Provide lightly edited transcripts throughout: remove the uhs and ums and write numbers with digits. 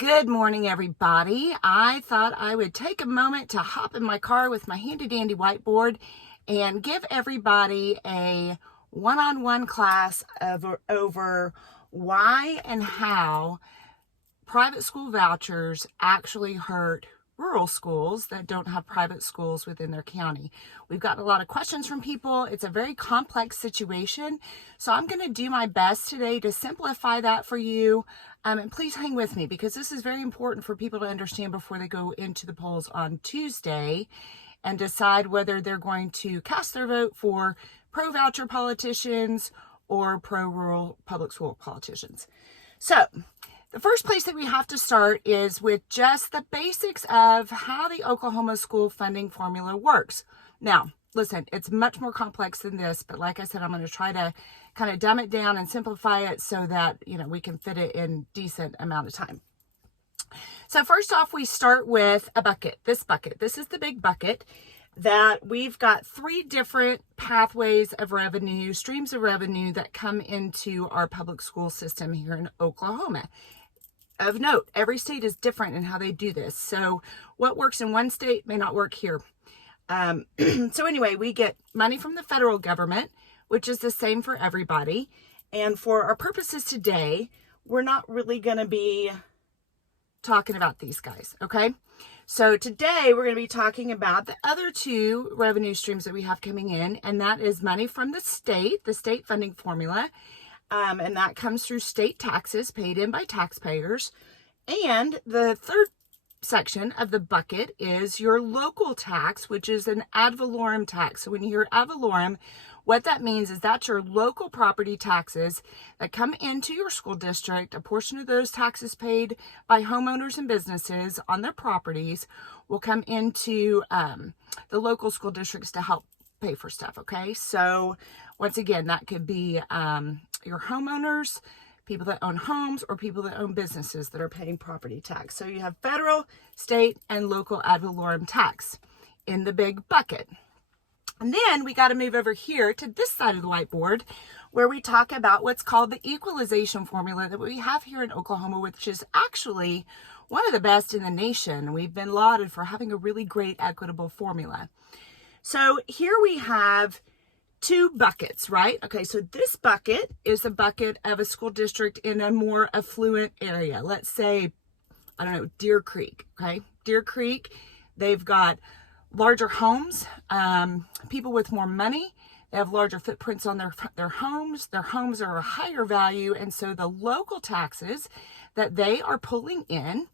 Good morning, everybody. I thought I would take a moment to hop in my car with my handy dandy whiteboard and give everybody a one-on-one class over why and how private school vouchers actually hurt rural schools that don't have private schools within their county. We've gotten a lot of questions from people. It's a very complex situation. So I'm going to do my best today to simplify that for you. And please hang with me because this is very important for people to understand before they go into the polls on Tuesday and decide whether they're going to cast their vote for pro-voucher politicians or pro-rural public school politicians. So the first place that we have to start is with just the basics of how the Oklahoma school funding formula works. Now, listen, it's much more complex than this, but like I said, I'm going to try to kind of dumb it down and simplify it so that, we can fit it in decent amount of time. So first off, we start with a bucket. This bucket. This is the big bucket that we've got three different pathways of revenue, streams of revenue that come into our public school system here in Oklahoma. Of note, every state is different in how they do this. So what works in one state may not work here. So anyway, we get money from the federal government, which is the same for everybody. And for our purposes today, we're not really going to be talking about these guys, okay? So today we're going to be talking about the other two revenue streams that we have coming in, and that is money from the state funding formula. And that comes through state taxes paid in by taxpayers. And the third section of the bucket is your local tax, which is an ad valorem tax. So when you hear ad valorem, what that means is that's your local property taxes that come into your school district. A portion of those taxes paid by homeowners and businesses on their properties will come into the local school districts to help pay for stuff, okay? So once again, that could be your homeowners, people that own homes, or people that own businesses that are paying property tax. So you have federal, state, and local ad valorem tax in the big bucket. And then we got to move over here to this side of the whiteboard where we talk about what's called the equalization formula that we have here in Oklahoma, which is actually one of the best in the nation. We've been lauded for having a really great equitable formula. So here we have two buckets, right? Okay, so this bucket is the bucket of a school district in a more affluent area. Let's say, I don't know, Deer Creek, okay? Deer Creek, they've got larger homes, people with more money. They have larger footprints on their homes. Their homes are a higher value, and so the local taxes that they are pulling in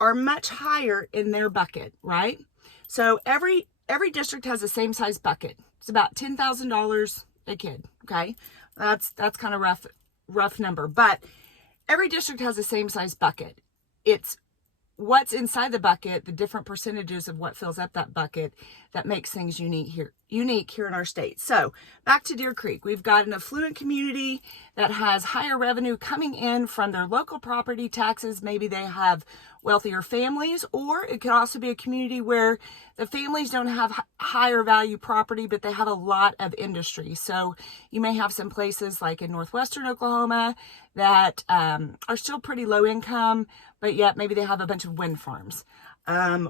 are much higher in their bucket, right? So every district has the same size bucket. It's about $10,000 a kid, okay? That's kind of rough number, but every district has the same size bucket. It's what's inside the bucket, the different percentages of what fills up that bucket that makes things unique here in our state. So back to Deer Creek, we've got an affluent community that has higher revenue coming in from their local property taxes. Maybe they have wealthier families, or it could also be a community where the families don't have higher value property, but they have a lot of industry. So you may have some places like in northwestern Oklahoma that are still pretty low income, but yet maybe they have a bunch of wind farms.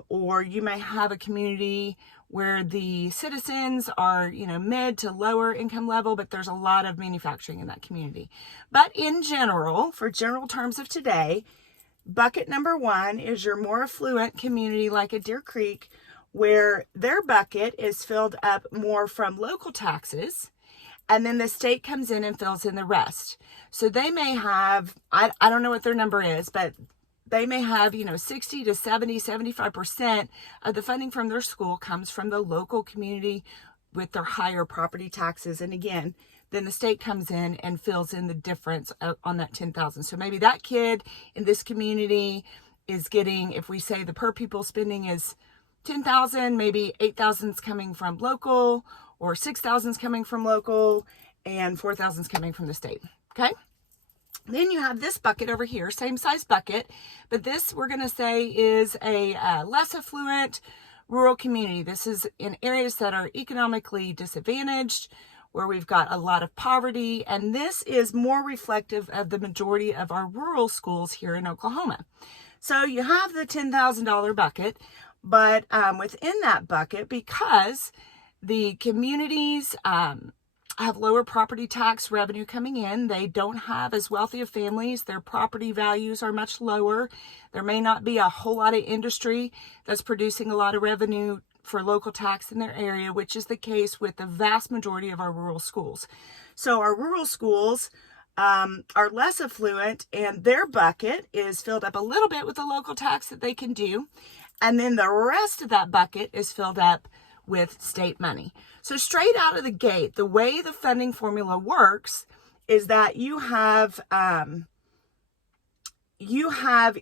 Or you may have a community where the citizens are, mid to lower income level, but there's a lot of manufacturing in that community. But in general, for general terms of today, bucket number one is your more affluent community like a Deer Creek, where their bucket is filled up more from local taxes, and then the state comes in and fills in the rest. So they may have, I don't know what their number is, but they may have, 60 to 70, 75% of the funding from their school comes from the local community with their higher property taxes. And again, then the state comes in and fills in the difference on that 10,000. So maybe that kid in this community is getting, if we say the per pupil spending is 10,000, maybe 8,000 is coming from local, or 6,000 is coming from local, and 4,000 is coming from the state. Okay. Then you have this bucket over here, same size bucket, but this we're going to say is a less affluent rural community. This is in areas that are economically disadvantaged, where we've got a lot of poverty, and this is more reflective of the majority of our rural schools here in Oklahoma. So you have the $10,000 bucket, but within that bucket, because the communities have lower property tax revenue coming in, they don't have as wealthy of families, their property values are much lower, there may not be a whole lot of industry that's producing a lot of revenue for local tax in their area, which is the case with the vast majority of our rural schools. So our rural schools are less affluent, and their bucket is filled up a little bit with the local tax that they can do, and then the rest of that bucket is filled up with state money. So straight out of the gate, the way the funding formula works is that you have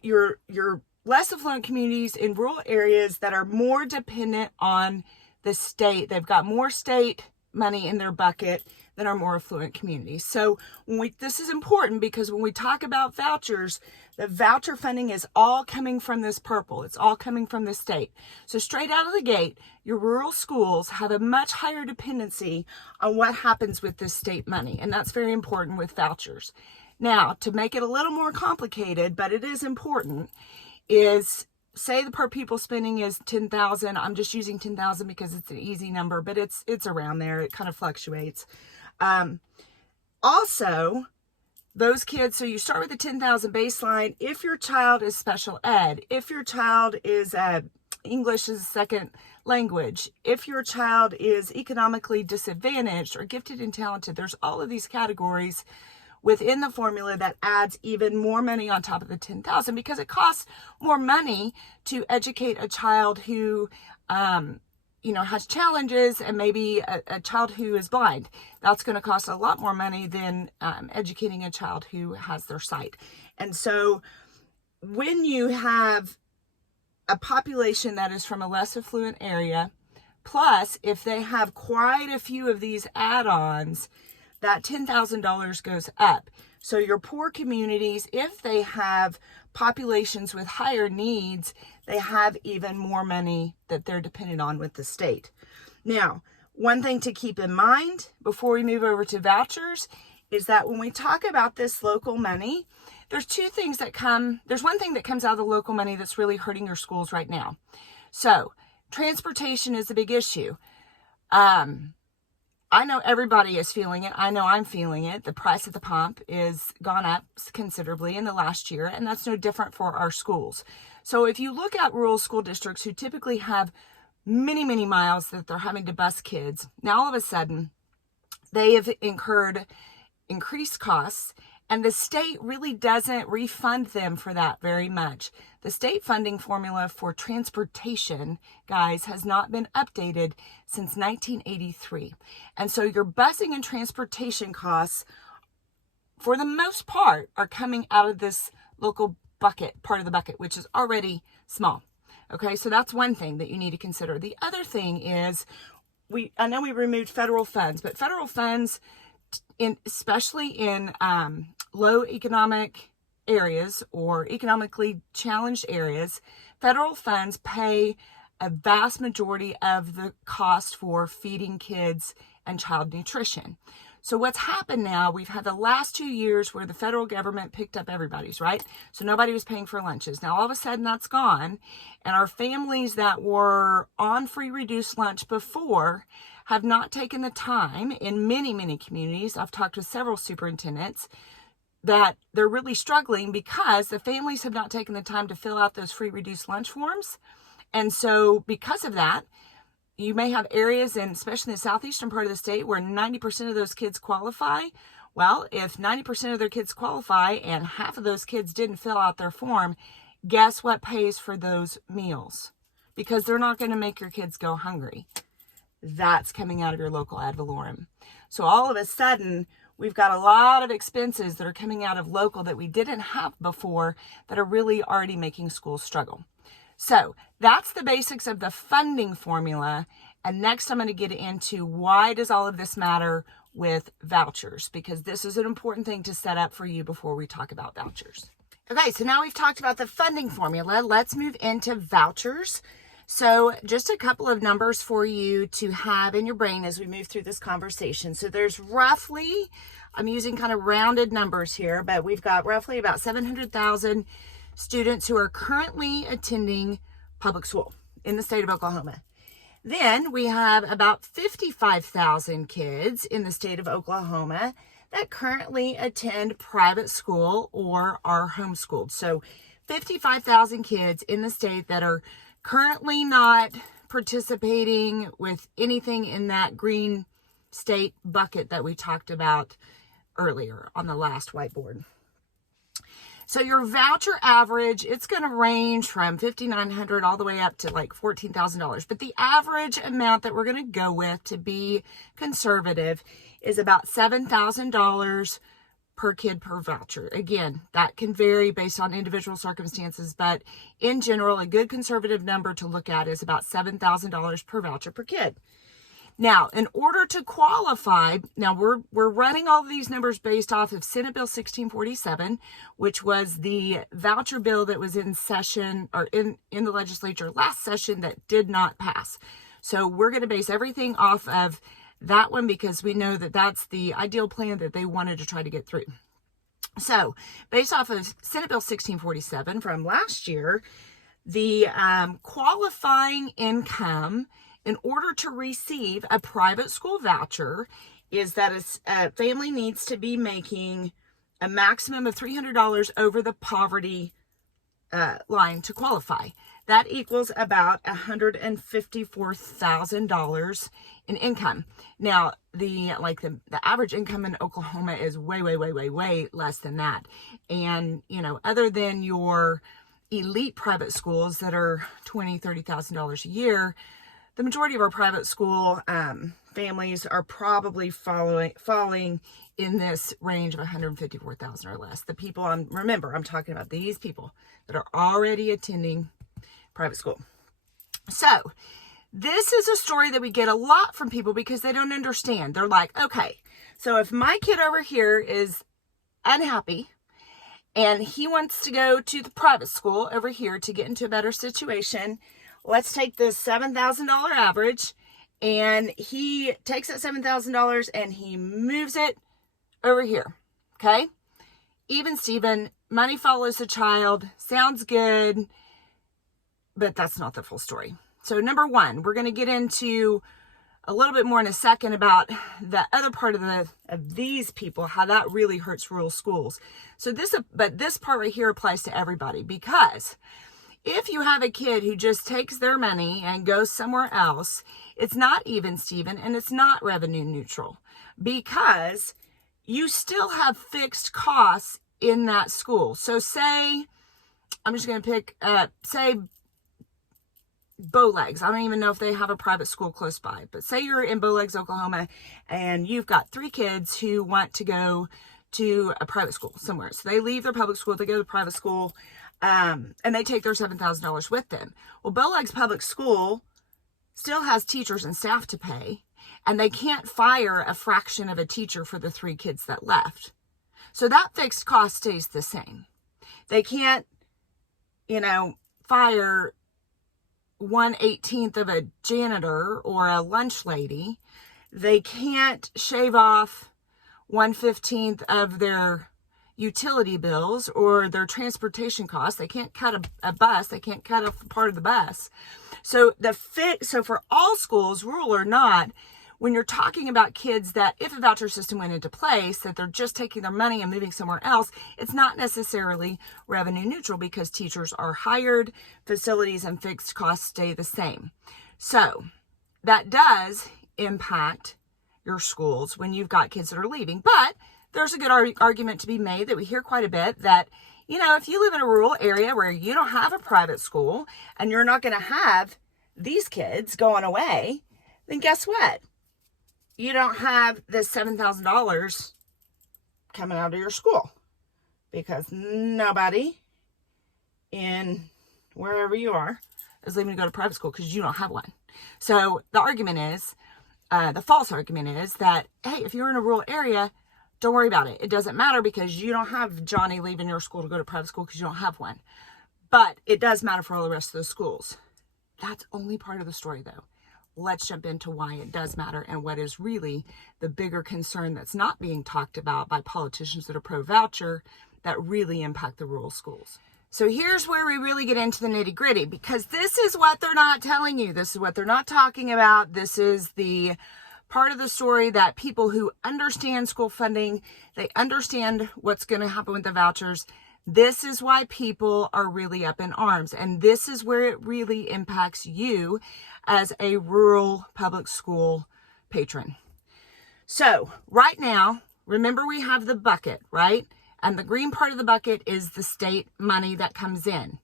your less affluent communities in rural areas that are more dependent on the state. They've got more state money in their bucket than our more affluent communities. So this is important because when we talk about vouchers, the voucher funding is all coming from this purple. It's all coming from the state. So straight out of the gate, your rural schools have a much higher dependency on what happens with this state money. And that's very important with vouchers. Now, to make it a little more complicated, but it is important, is say the per pupil spending is 10,000. I'm just using 10,000 because it's an easy number, but it's around there. It kind of fluctuates. Also, those kids, so you start with the 10,000 baseline. If your child is special ed, if your child is English as a second language, if your child is economically disadvantaged or gifted and talented, there's all of these categories within the formula that adds even more money on top of the 10,000 because it costs more money to educate a child who has challenges, and maybe a child who is blind. That's going to cost a lot more money than educating a child who has their sight. And so when you have a population that is from a less affluent area, plus if they have quite a few of these add-ons, that $10,000 goes up. So your poor communities, if they have populations with higher needs, they have even more money that they're dependent on with the state. Now, one thing to keep in mind before we move over to vouchers is that when we talk about this local money, there's two things that come. There's one thing that comes out of the local money that's really hurting your schools right now. So transportation is a big issue. I know everybody is feeling it. I know I'm feeling it. The price at the pump is gone up considerably in the last year, and that's no different for our schools. So if you look at rural school districts who typically have many, many miles that they're having to bus kids, now all of a sudden they have incurred increased costs, and the state really doesn't refund them for that very much. The state funding formula for transportation, guys, has not been updated since 1983. And so your busing and transportation costs, for the most part, are coming out of this local bucket, part of the bucket, which is already small. Okay, so that's one thing that you need to consider. The other thing is, I know we removed federal funds, but federal funds, especially in low economic areas or economically challenged areas, federal funds pay a vast majority of the cost for feeding kids and child nutrition. So what's happened now, we've had the last 2 years where the federal government picked up everybody's, right? So nobody was paying for lunches. Now all of a sudden that's gone, and our families that were on free reduced lunch before have not taken the time in many, many communities. I've talked with several superintendents that they're really struggling because the families have not taken the time to fill out those free reduced lunch forms. And so because of that, you may have areas, and especially in the southeastern part of the state, where 90% of those kids qualify. Well, if 90% of their kids qualify and half of those kids didn't fill out their form, guess what pays for those meals? Because they're not going to make your kids go hungry. That's coming out of your local ad valorem. So all of a sudden, we've got a lot of expenses that are coming out of local that we didn't have before that are really already making schools struggle. So that's the basics of the funding formula. And next I'm going to get into why does all of this matter with vouchers, because this is an important thing to set up for you before we talk about vouchers. Okay, so now we've talked about the funding formula. Let's move into vouchers. So just a couple of numbers for you to have in your brain as we move through this conversation. So there's roughly, I'm using kind of rounded numbers here, but we've got roughly about 700,000 students who are currently attending public school in the state of Oklahoma. Then we have about 55,000 kids in the state of Oklahoma that currently attend private school or are homeschooled. So 55,000 kids in the state that are currently not participating with anything in that green state bucket that we talked about earlier on the last whiteboard. So your voucher average, it's going to range from $5,900 all the way up to like $14,000. But the average amount that we're going to go with to be conservative is about $7,000 per kid per voucher. Again, that can vary based on individual circumstances, but in general, a good conservative number to look at is about $7,000 per voucher per kid. Now, in order to qualify, now we're running all of these numbers based off of Senate Bill 1647, which was the voucher bill that was in session or in the legislature last session that did not pass. So we're going to base everything off of that one because we know that that's the ideal plan that they wanted to try to get through. So based off of Senate Bill 1647 from last year, the qualifying income in order to receive a private school voucher is that a family needs to be making a maximum of $300 over the poverty line to qualify. That equals about $154,000 in income. Now, the average income in Oklahoma is way less than that. And, other than your elite private schools that are $20,000, $30,000 a year, the majority of our private school families are probably falling in this range of $154,000 or less. The people I'm talking about these people that are already attending private school. So this is a story that we get a lot from people because they don't understand. They're like, okay, so if my kid over here is unhappy and he wants to go to the private school over here to get into a better situation, let's take this $7,000 average, and he takes that $7,000 and he moves it over here, okay? Even Steven, money follows the child, sounds good, but that's not the full story. So number one, we're going to get into a little bit more in a second about the other part of these people, how that really hurts rural schools. So this part right here applies to everybody, because if you have a kid who just takes their money and goes somewhere else, it's not even Steven and it's not revenue neutral, because you still have fixed costs in that school. So say, I'm just going to pick, say Bowlegs. I don't even know if they have a private school close by, but say you're in Bowlegs, Oklahoma, and you've got 3 kids who want to go to a private school somewhere. So they leave their public school, they go to private school, and they take their $7,000 with them. Well, Bowlegs Public School still has teachers and staff to pay, and they can't fire a fraction of a teacher for the 3 kids that left. So that fixed cost stays the same. They can't, fire 1/18 of a janitor or a lunch lady. They can't shave off 1/15 of their utility bills or their transportation costs. They can't cut a bus. They can't cut off part of the bus. So so for all schools, rural or not, when you're talking about kids that if a voucher system went into place, that they're just taking their money and moving somewhere else, it's not necessarily revenue neutral because teachers are hired, facilities and fixed costs stay the same. So that does impact your schools when you've got kids that are leaving. But there's a good argument to be made that we hear quite a bit that, if you live in a rural area where you don't have a private school and you're not going to have these kids going away, then guess what? You don't have this $7,000 coming out of your school because nobody in wherever you are is leaving to go to private school because you don't have one. So the argument is, the false argument is that, hey, if you're in a rural area, don't worry about it. It doesn't matter because you don't have Johnny leaving your school to go to private school because you don't have one. But it does matter for all the rest of those schools. That's only part of the story, though. Let's jump into why it does matter and what is really the bigger concern that's not being talked about by politicians that are pro-voucher that really impact the rural schools. So here's where we really get into the nitty gritty, because this is what they're not telling you. This is what they're not talking about. This is the part of the story that people who understand school funding, they understand what's going to happen with the vouchers. This is why people are really up in arms. And this is where it really impacts you as a rural public school patron. So right now, remember we have the bucket, right? And the green part of the bucket is the state money that comes in.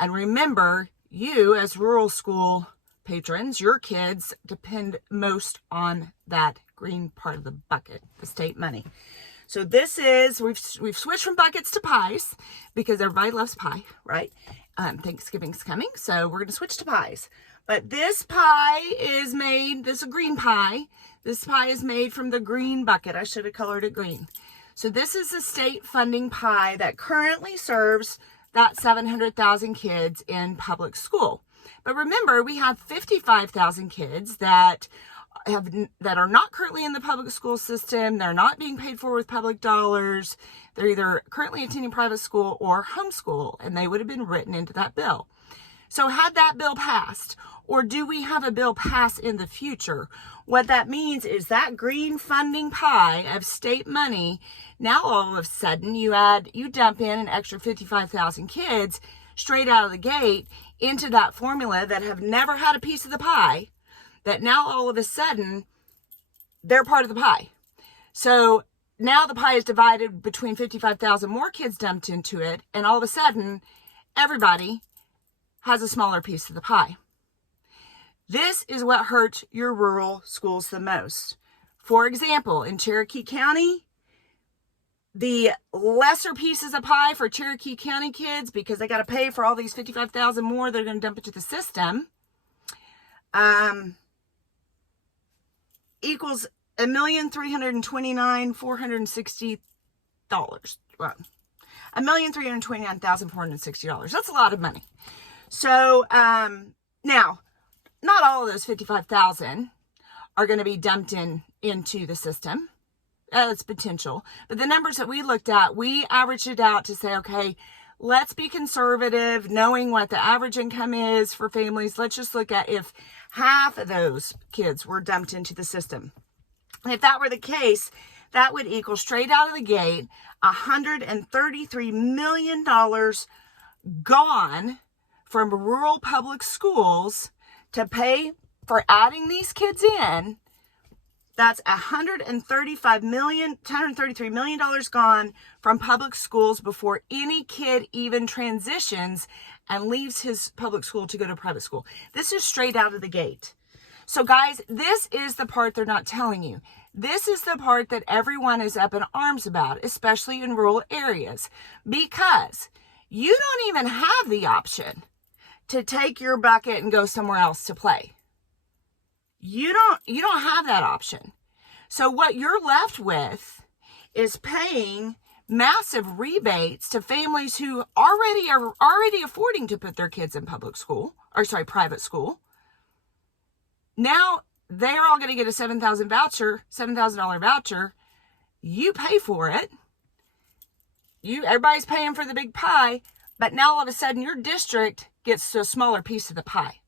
And remember, you as rural school patrons, your kids depend most on that green part of the bucket, the state money. So this is, we've switched from buckets to pies because everybody loves pie, right? Thanksgiving's coming, so we're going to switch to pies. But this pie is made, this is a green pie. This pie is made from the green bucket. I should have colored it green. So this is a state funding pie that currently serves that 700,000 kids in public school. But remember, we have 55,000 kids that are not currently in the public school system. They're not being paid for with public dollars. They're either currently attending private school or homeschool, and they would have been written into that bill. So had that bill passed, or do we have a bill pass in the future? What that means is that green funding pie of state money, now all of a sudden you dump in an extra 55,000 kids straight out of the gate into that formula that have never had a piece of the pie, that now all of a sudden they're part of the pie. So now the pie is divided between 55,000 more kids dumped into it, and all of a sudden everybody has a smaller piece of the pie. This is what hurts your rural schools the most. For example, in Cherokee County, the lesser pieces of pie for Cherokee County kids, because they got to pay for all these 55,000 more they're going to dump into the system, equals $1,329,460. Well, $1,329,460. That's a lot of money. So now, not all of those 55,000 are going to be dumped into the system. That's potential. But the numbers that we looked at, we averaged it out to say, okay, let's be conservative, knowing what the average income is for families. Let's just look at if half of those kids were dumped into the system. And if that were the case, that would equal straight out of the gate $133 million gone from rural public schools to pay for adding these kids in. That's $133 million gone from public schools before any kid even transitions and leaves his public school to go to private school. This is straight out of the gate. So guys, this is the part they're not telling you. This is the part that everyone is up in arms about, especially in rural areas, because you don't even have the option to take your bucket and go somewhere else to play. You don't have that option. So what you're left with is paying massive rebates to families who are already affording to put their kids in private school. Now they're all going to get a $7,000 voucher. You pay for it. Everybody's paying for the big pie, but now all of a sudden your district gets to a smaller piece of the pie.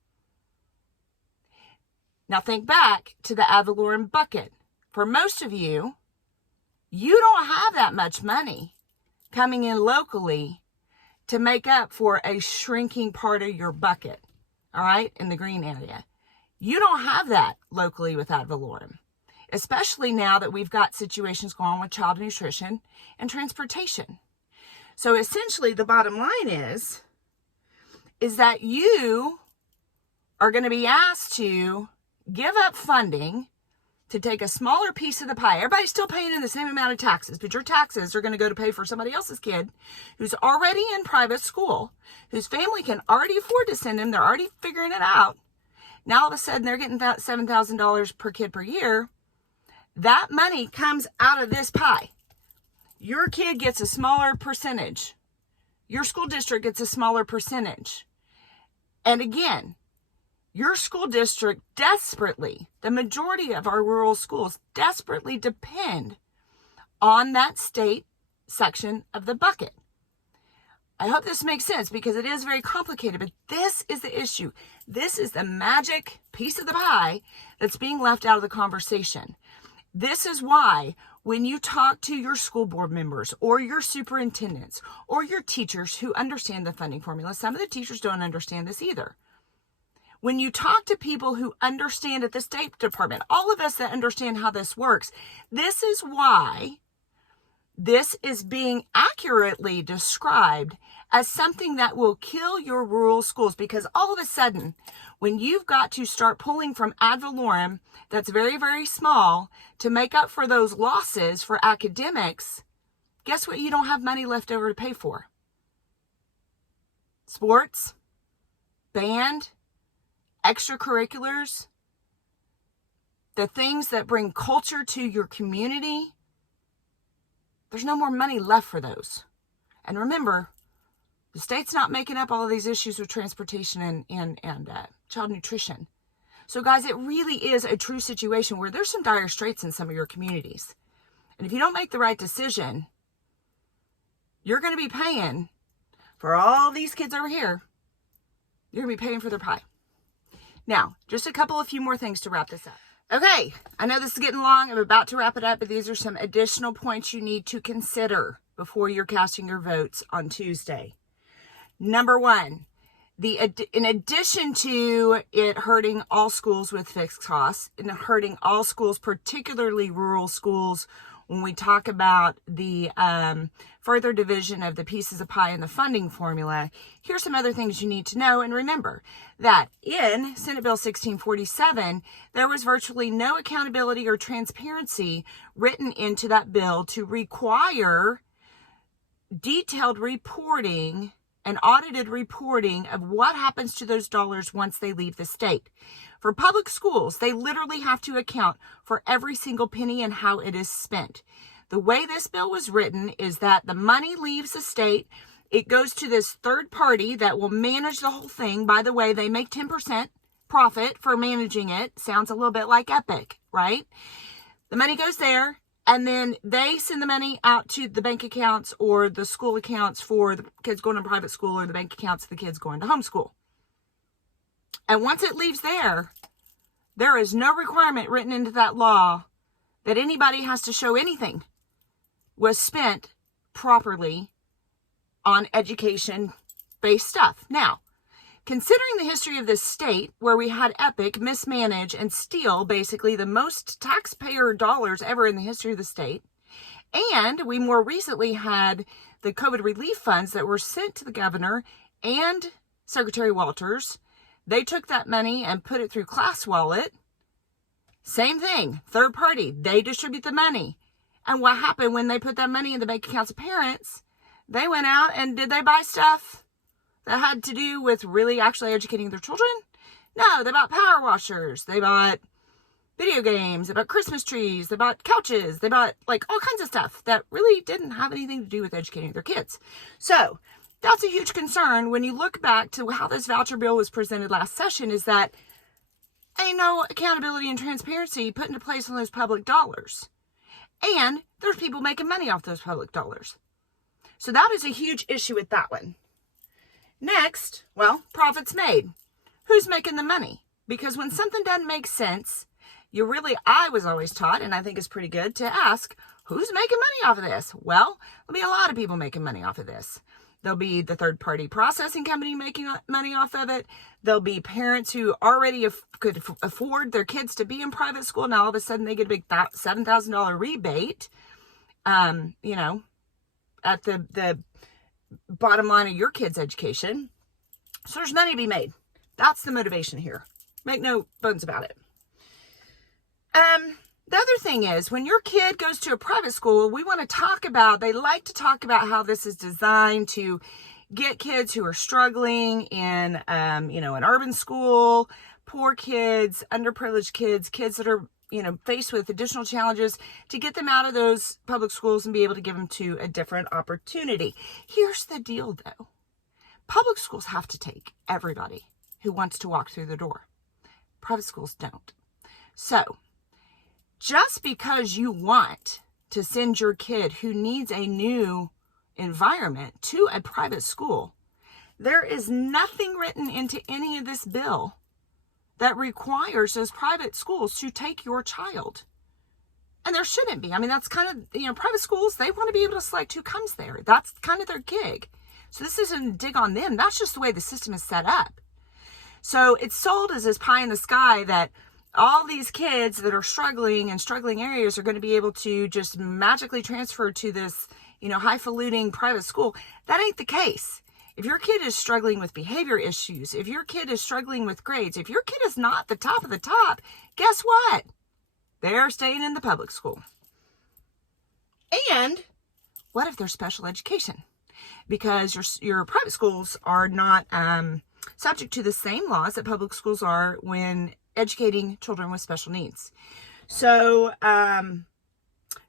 Now think back to the ad valorem bucket. For most of you, you don't have that much money coming in locally to make up for a shrinking part of your bucket, all right, in the green area. You don't have that locally with ad valorem, especially now that we've got situations going on with child nutrition and transportation. So essentially the bottom line is that you are going to be asked to give up funding to take a smaller piece of the pie. Everybody's still paying in the same amount of taxes, but your taxes are going to go to pay for somebody else's kid who's already in private school, whose family can already afford to send him. They're already figuring it out. Now all of a sudden they're getting that $7,000 per kid per year. That money comes out of this pie. Your kid gets a smaller percentage. Your school district gets a smaller percentage. And again, your school district desperately, the majority of our rural schools desperately depend on that state section of the bucket. I hope this makes sense because it is very complicated, but this is the issue. This is the magic piece of the pie that's being left out of the conversation. This is why when you talk to your school board members or your superintendents or your teachers who understand the funding formula, some of the teachers don't understand this either. When you talk to people who understand at the State Department, all of us that understand how this works, this is why this is being accurately described as something that will kill your rural schools, because all of a sudden, when you've got to start pulling from ad valorem that's very, very small to make up for those losses for academics, guess what you don't have money left over to pay for? Sports, band, extracurriculars, the things that bring culture to your community. There's no more money left for those. And remember, the state's not making up all of these issues with transportation and child nutrition. So guys, it really is a true situation where there's some dire straits in some of your communities. And if you don't make the right decision, you're going to be paying for all these kids over here. You're going to be paying for their pie. Now, just a few more things to wrap this up. Okay, I know this is getting long. I'm about to wrap it up, but these are some additional points you need to consider before you're casting your votes on Tuesday. Number one, in addition to it hurting all schools with fixed costs and hurting all schools, particularly rural schools, when we talk about the further division of the pieces of pie in the funding formula, here's some other things you need to know. And remember that in Senate Bill 1647, there was virtually no accountability or transparency written into that bill to require detailed reporting and audited reporting of what happens to those dollars once they leave the state. For public schools, they literally have to account for every single penny and how it is spent. The way this bill was written is that the money leaves the state. It goes to this third party that will manage the whole thing. By the way, they make 10% profit for managing it. Sounds a little bit like Epic, right? The money goes there, and then they send the money out to the bank accounts or the school accounts for the kids going to private school, or the bank accounts of the kids going to homeschool. And once it leaves there is no requirement written into that law that anybody has to show anything was spent properly on education-based stuff. Now, considering the history of this state, where we had Epic mismanage and steal basically the most taxpayer dollars ever in the history of the state, and we more recently had the COVID relief funds that were sent to the governor and Secretary Walters, they took that money and put it through Class Wallet. Same thing, third party, they distribute the money. And what happened when they put that money in the bank accounts of parents? They went out and did they buy stuff that had to do with really actually educating their children? No, they bought power washers, they bought video games, they bought Christmas trees, they bought couches, they bought like all kinds of stuff that really didn't have anything to do with educating their kids. So that's a huge concern when you look back to how this voucher bill was presented last session, is that ain't no accountability and transparency put into place on those public dollars. And there's people making money off those public dollars. So that is a huge issue with that one. Next, well, profits made. Who's making the money? Because when something doesn't make sense, I was always taught, and I think it's pretty good, to ask, who's making money off of this? Well, there'll be a lot of people making money off of this. There'll be the third-party processing company making money off of it. There'll be parents who already could afford their kids to be in private school. Now, all of a sudden, they get a big $7,000 rebate, at the bottom line of your kid's education. So there's money to be made. That's the motivation here. Make no bones about it. The other thing is, when your kid goes to a private school, they like to talk about how this is designed to get kids who are struggling in, an urban school, poor kids, underprivileged kids that are, faced with additional challenges, to get them out of those public schools and be able to give them to a different opportunity. Here's the deal, though. Public schools have to take everybody who wants to walk through the door. Private schools don't. So, just because you want to send your kid who needs a new environment to a private school. There is nothing written into any of this bill that requires those private schools to take your child. And there shouldn't be. I mean, that's kind of, private schools, they want to be able to select who comes there. That's kind of their gig. So this isn't a dig on them. That's just the way the system is set up. So it's sold as this pie in the sky that all these kids that are struggling in struggling areas are going to be able to just magically transfer to this, highfalutin private school. That ain't the case. If your kid is struggling with behavior issues, if your kid is struggling with grades, if your kid is not the top of the top, guess what? They're staying in the public school. And what if they're special education? Because your private schools are not subject to the same laws that public schools are when educating children with special needs. So,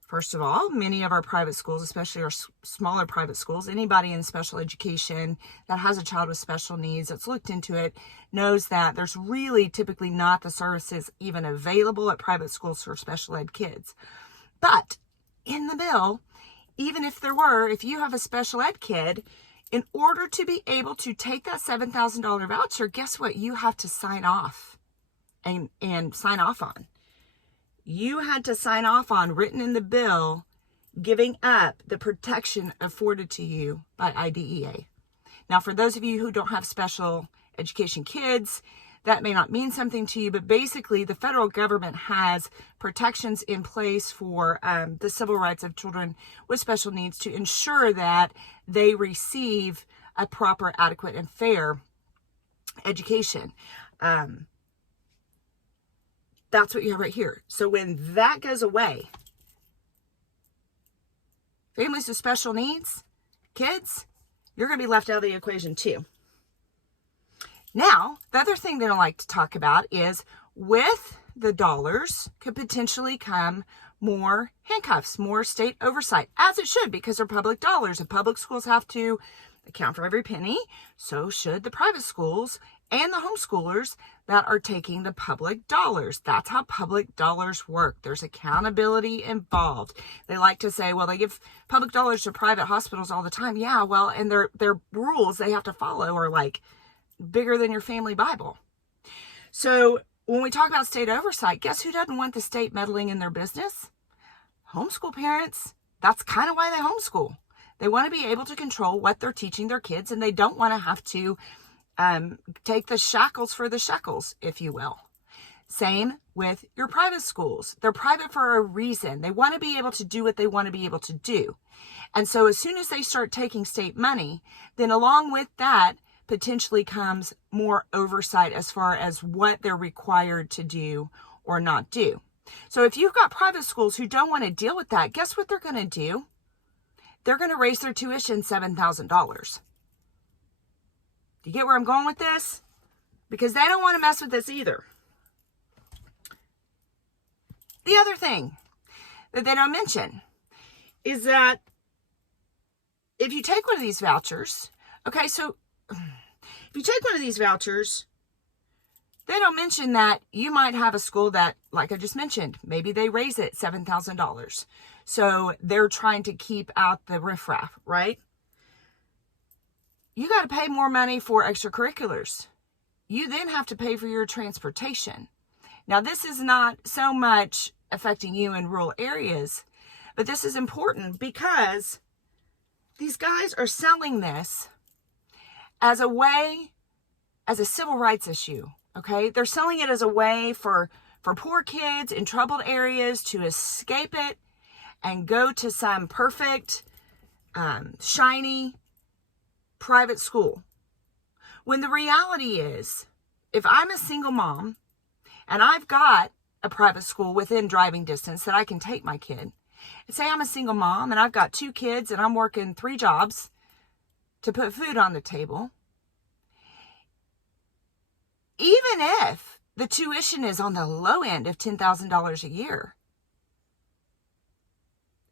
first of all, many of our private schools, especially our smaller private schools, anybody in special education that has a child with special needs that's looked into it knows that there's really typically not the services even available at private schools for special ed kids. But in the bill, even if there were, if you have a special ed kid, in order to be able to take that $7,000 voucher, guess what? You have to sign off and sign off on. You had to sign off on, written in the bill, giving up the protection afforded to you by IDEA. Now, for those of you who don't have special education kids, that may not mean something to you, but basically the federal government has protections in place for the civil rights of children with special needs to ensure that they receive a proper, adequate, and fair education. That's what you have right here. So when that goes away, families with special needs, kids, you're going to be left out of the equation too. Now, the other thing they don't like to talk about is with the dollars could potentially come more handcuffs, more state oversight, as it should, because they're public dollars and public schools have to account for every penny. So should the private schools and the homeschoolers that are taking the public dollars. That's how public dollars work. There's accountability involved. They like to say, well, they give public dollars to private hospitals all the time. Yeah, well, and their rules they have to follow are like bigger than your family Bible. So when we talk about state oversight, guess who doesn't want the state meddling in their business? Homeschool parents. That's kind of why they homeschool. They want to be able to control what they're teaching their kids, and they don't want to have to take the shackles for the shekels, if you will. Same with your private schools. They're private for a reason. They want to be able to do what they want to be able to do. And so as soon as they start taking state money, then along with that potentially comes more oversight as far as what they're required to do or not do. So if you've got private schools who don't want to deal with that, guess what they're going to do? They're going to raise their tuition $7,000. Do you get where I'm going with this? Because they don't want to mess with this either. The other thing that they don't mention is that if you take one of these vouchers, okay, so if you take one of these vouchers, they don't mention that you might have a school that, like I just mentioned, maybe they raise it $7,000. So they're trying to keep out the riffraff, right? You got to pay more money for extracurriculars. You then have to pay for your transportation. Now, this is not so much affecting you in rural areas, but this is important because these guys are selling this as a way, as a civil rights issue, okay? They're selling it as a way for poor kids in troubled areas to escape it and go to some perfect, shiny private school. When the reality is, if I'm a single mom and I've got a private school within driving distance that I can take my kid, and say I'm a single mom and I've got 2 kids and I'm working 3 jobs to put food on the table, even if the tuition is on the low end of $10,000 a year,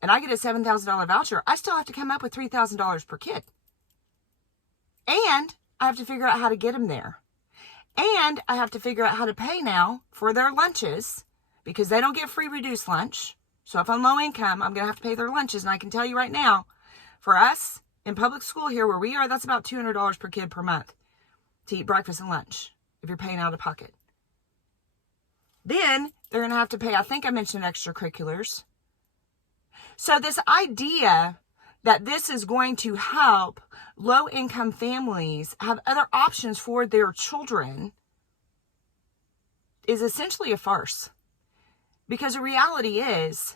and I get a $7,000 voucher, I still have to come up with $3,000 per kid. And I have to figure out how to get them there. And I have to figure out how to pay now for their lunches because they don't get free reduced lunch. So if I'm low income, I'm going to have to pay their lunches. And I can tell you right now, for us, In public school here where we are, that's about $200 per kid per month to eat breakfast and lunch if you're paying out of pocket. Then they're going to have to pay, I think I mentioned extracurriculars. So this idea that this is going to help low-income families have other options for their children is essentially a farce. Because the reality is,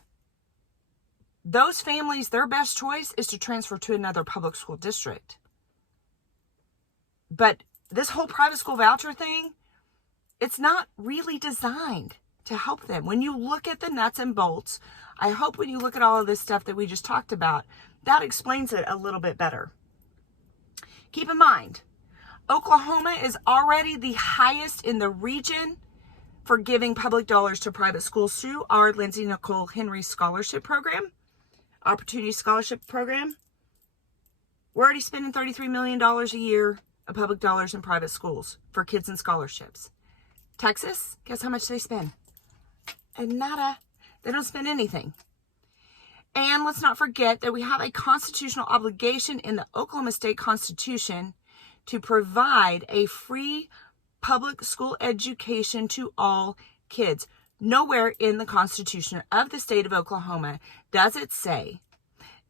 those families, their best choice is to transfer to another public school district. But this whole private school voucher thing, it's not really designed to help them. When you look at the nuts and bolts, I hope when you look at all of this stuff that we just talked about, that explains it a little bit better. Keep in mind, Oklahoma is already the highest in the region for giving public dollars to private schools through our Lindsay Nicole Henry Scholarship Program, Opportunity Scholarship Program. We're already spending $33 million a year of public dollars in private schools for kids and scholarships. Texas, guess how much they spend? And nada. They don't spend anything. And let's not forget that we have a constitutional obligation in the Oklahoma State Constitution to provide a free public school education to all kids. Nowhere in the Constitution of the state of Oklahoma does it say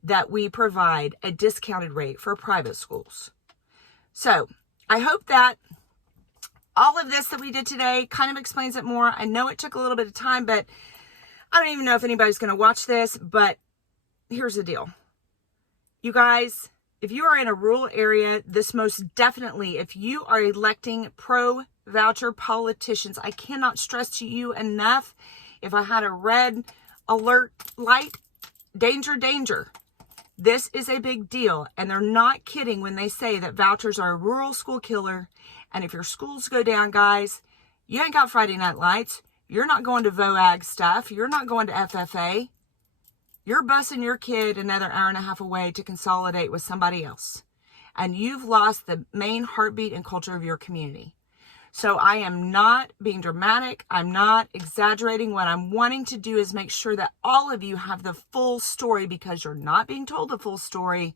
that we provide a discounted rate for private schools. So I hope that all of this that we did today kind of explains it more. I know it took a little bit of time, but I don't even know if anybody's going to watch this, but here's the deal. You guys, if you are in a rural area, this most definitely, if you are electing pro-voucher politicians, I cannot stress to you enough, if I had a red alert light, danger, danger. This is a big deal, and they're not kidding when they say that vouchers are a rural school killer, and if your schools go down, guys, you ain't got Friday night lights. You're not going to VOAG stuff. You're not going to FFA. You're busing your kid another hour and a half away to consolidate with somebody else. And you've lost the main heartbeat and culture of your community. So I am not being dramatic. I'm not exaggerating. What I'm wanting to do is make sure that all of you have the full story, because you're not being told the full story.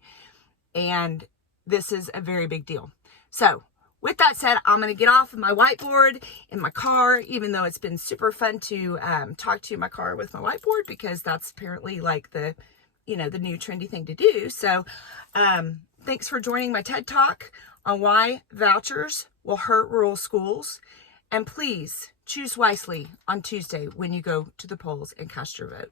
And this is a very big deal. So with that said, I'm going to get off of my whiteboard in my car, even though it's been super fun to talk to my car with my whiteboard, because that's apparently like the new trendy thing to do. So thanks for joining my TED Talk on why vouchers will hurt rural schools. And please choose wisely on Tuesday when you go to the polls and cast your vote.